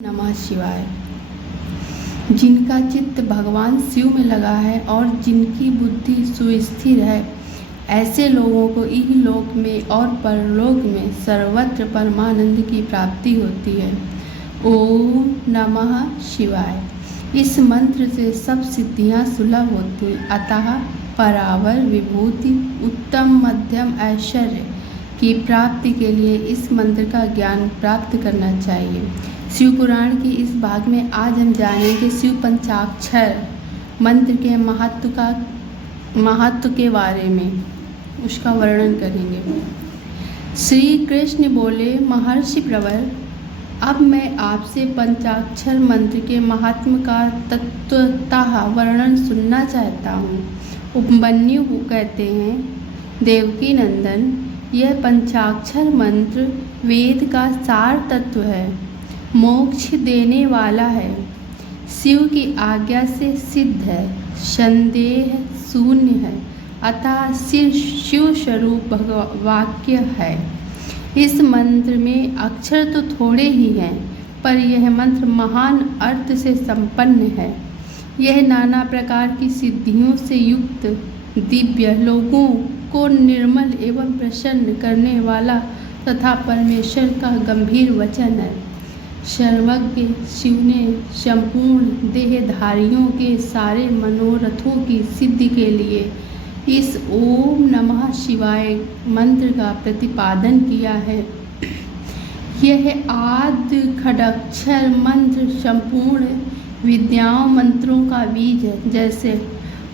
नमः शिवाय। जिनका चित्त भगवान शिव में लगा है और जिनकी बुद्धि सुस्थिर है, ऐसे लोगों को इहलोक में और परलोक में सर्वत्र परमानंद की प्राप्ति होती है। ओम नमः शिवाय। इस मंत्र से सब सिद्धियां सुलभ होती, अतः परावर विभूति उत्तम मध्यम ऐश्वर्य की प्राप्ति के लिए इस मंत्र का ज्ञान प्राप्त करना चाहिए। शिव पुराण के इस भाग में आज हम जानेंगे शिव पंचाक्षर मंत्र के महत्व के बारे में, उसका वर्णन करेंगे। श्री कृष्ण बोले, महर्षि प्रवर, अब मैं आपसे पंचाक्षर मंत्र के महात्म का तत्वतः वर्णन सुनना चाहता हूँ। उपमन्यु कहते हैं, देवकी नंदन, यह पंचाक्षर मंत्र वेद का सार तत्व है, मोक्ष देने वाला है, शिव की आज्ञा से सिद्ध है, संदेह शून्य है, अतः शिव स्वरूप वाक्य है। इस मंत्र में अक्षर तो थोड़े ही हैं, पर यह मंत्र महान अर्थ से संपन्न है। यह नाना प्रकार की सिद्धियों से युक्त दिव्य लोगों को निर्मल एवं प्रसन्न करने वाला तथा परमेश्वर का गंभीर वचन है। सर्वज्ञ शिव ने संपूर्ण देहधारियों के सारे मनोरथों की सिद्धि के लिए इस ओम नमः शिवाय मंत्र का प्रतिपादन किया है। यह आदि खड़ाक्षर मंत्र संपूर्ण विद्याओं मंत्रों का बीज है। जैसे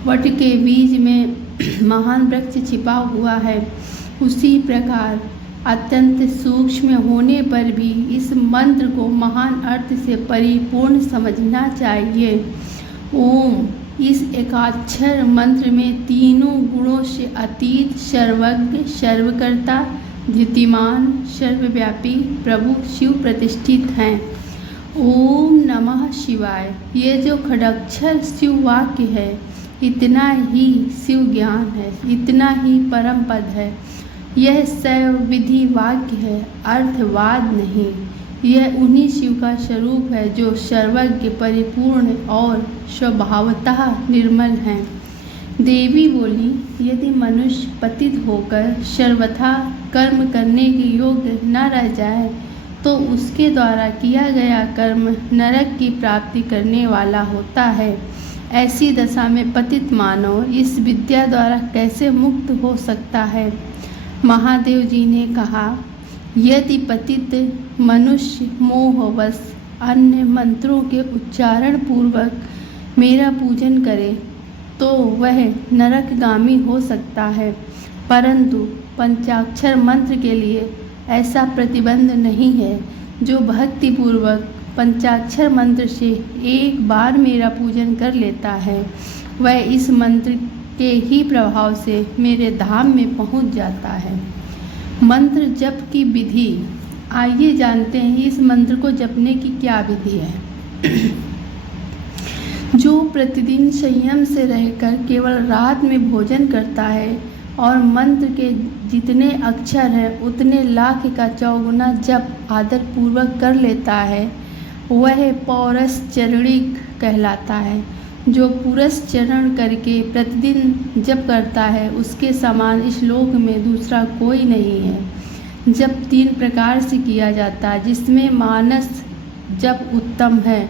वट के बीज में महान वृक्ष छिपा हुआ है, उसी प्रकार अत्यंत सूक्ष्म होने पर भी इस मंत्र को महान अर्थ से परिपूर्ण समझना चाहिए। ओम इस एकाक्षर मंत्र में तीनों गुणों से अतीत सर्वज्ञ, सर्वकर्ता, धृतिमान, सर्वव्यापी प्रभु शिव प्रतिष्ठित हैं। ओम नमः शिवाय, ये जो खड़ाक्षर शिव वाक्य है, इतना ही शिव ज्ञान है, इतना ही परम पद है। यह शैव विधि वाक्य है, अर्थवाद नहीं। यह उन्हीं शिव का स्वरूप है जो सर्वज्ञ, परिपूर्ण और स्वभावतः निर्मल हैं। देवी बोली, यदि मनुष्य पतित होकर सर्वथा कर्म करने के योग्य न रह जाए तो उसके द्वारा किया गया कर्म नरक की प्राप्ति करने वाला होता है। ऐसी दशा में पतित मानव इस विद्या द्वारा कैसे मुक्त हो सकता है? महादेव जी ने कहा, यदि पतित मनुष्य मोहवश अन्य मंत्रों के उच्चारण पूर्वक मेरा पूजन करे तो वह नरकगामी हो सकता है, परंतु पंचाक्षर मंत्र के लिए ऐसा प्रतिबंध नहीं है। जो भक्ति पूर्वक पंचाक्षर मंत्र से एक बार मेरा पूजन कर लेता है, वह इस मंत्र के ही प्रभाव से मेरे धाम में पहुंच जाता है। मंत्र जप की विधि, आइए जानते हैं इस मंत्र को जपने की क्या विधि है। जो प्रतिदिन संयम से रहकर केवल रात में भोजन करता है और मंत्र के जितने अक्षर हैं उतने लाख का चौगुना जप आदर पूर्वक कर लेता है, वह पौरश्चरणिक कहलाता है। जो पुरस्चरण करके प्रतिदिन जप करता है, उसके समान इस लोक में दूसरा कोई नहीं है। जप 3 प्रकार से किया जाता है, जिसमें मानस जप उत्तम है,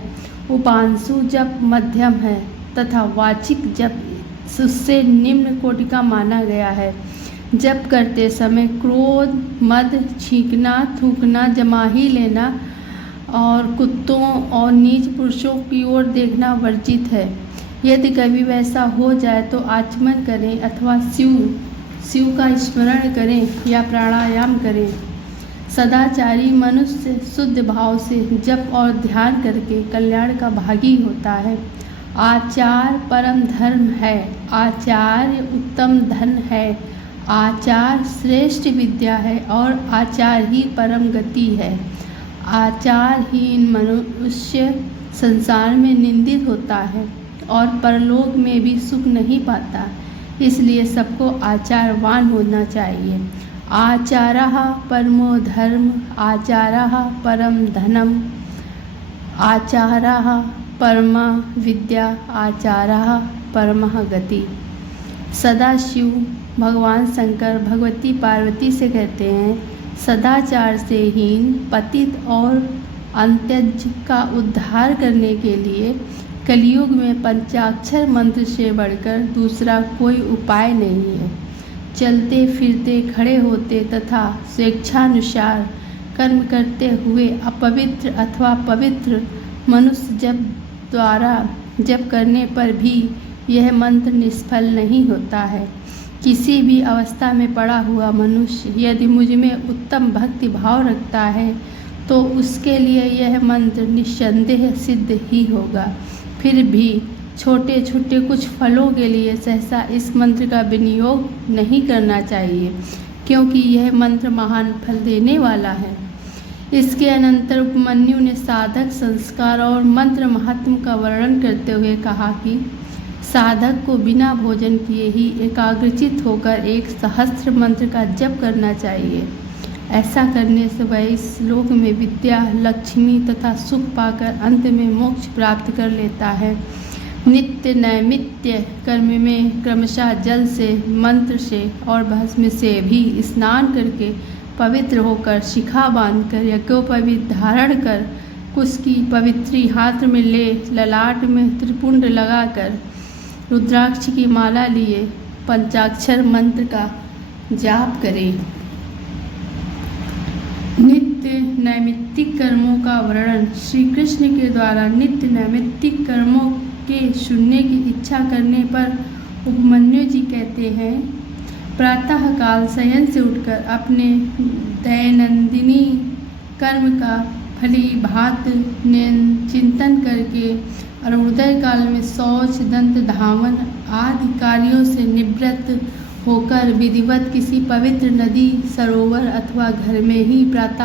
उपांशु जप मध्यम है तथा वाचिक जप उससे निम्न कोटि का माना गया है। जप करते समय क्रोध, मद, छींकना, थूकना, जमाही लेना और कुत्तों और नीच पुरुषों की ओर देखना वर्जित है। यदि कभी वैसा हो जाए तो आचमन करें अथवा शिव का स्मरण करें या प्राणायाम करें। सदाचारी मनुष्य शुद्ध भाव से जप और ध्यान करके कल्याण का भागी होता है। आचार परम धर्म है, आचार्य उत्तम धन है, आचार श्रेष्ठ विद्या है और आचार ही परम गति है। आचारहीन मनुष्य संसार में निंदित होता है और परलोक में भी सुख नहीं पाता, इसलिए सबको आचारवान होना चाहिए। आचारः परमो धर्म, आचारः परम धनम। आचारः परमा विद्या आचारः परमः गति। सदाशिव भगवान शंकर भगवती पार्वती से कहते हैं, सदाचार से हीन पतित और अंत्यज का उद्धार करने के लिए कलयुग में पंचाक्षर मंत्र से बढ़कर दूसरा कोई उपाय नहीं है। चलते फिरते खड़े होते तथा स्वेच्छानुसार कर्म करते हुए अपवित्र अथवा पवित्र मनुष्य द्वारा जप करने पर भी यह मंत्र निष्फल नहीं होता है। किसी भी अवस्था में पड़ा हुआ मनुष्य यदि मुझ में उत्तम भक्ति भाव रखता है तो उसके लिए यह मंत्र निस्संदेह सिद्ध ही होगा। फिर भी छोटे छोटे कुछ फलों के लिए सहसा इस मंत्र का विनियोग नहीं करना चाहिए, क्योंकि यह मंत्र महान फल देने वाला है। इसके अनंतर उपमन्यु ने साधक संस्कार और मंत्र महात्म का वर्णन करते हुए कहा कि साधक को बिना भोजन किए ही एकाग्रचित होकर 1 सहस्त्र मंत्र का जप करना चाहिए। ऐसा करने से वह इस लोक में विद्या, लक्ष्मी तथा सुख पाकर अंत में मोक्ष प्राप्त कर लेता है। नित्य नैमित्य कर्म में क्रमशः जल से, मंत्र से और भस्म से भी स्नान करके पवित्र होकर शिखा बांधकर यज्ञोपवीत धारण कर कुश की पवित्री हाथ में ले ललाट में त्रिपुंड लगाकर रुद्राक्ष की माला लिए पंचाक्षर मंत्र का जाप करें। नित्य नैमित्तिक कर्मों का वर्णन श्री कृष्ण के द्वारा नित्य नैमित्तिक कर्मों के सुनने की इच्छा करने पर उपमन्यु जी कहते हैं, प्रातः काल शयन से उठकर अपने दैनंदिनी कर्म का फलीभात चिंतन करके और उदय काल में शौच, दंत धावन आदि कार्यों से निवृत्त होकर विधिवत किसी पवित्र नदी, सरोवर अथवा घर में ही प्रातः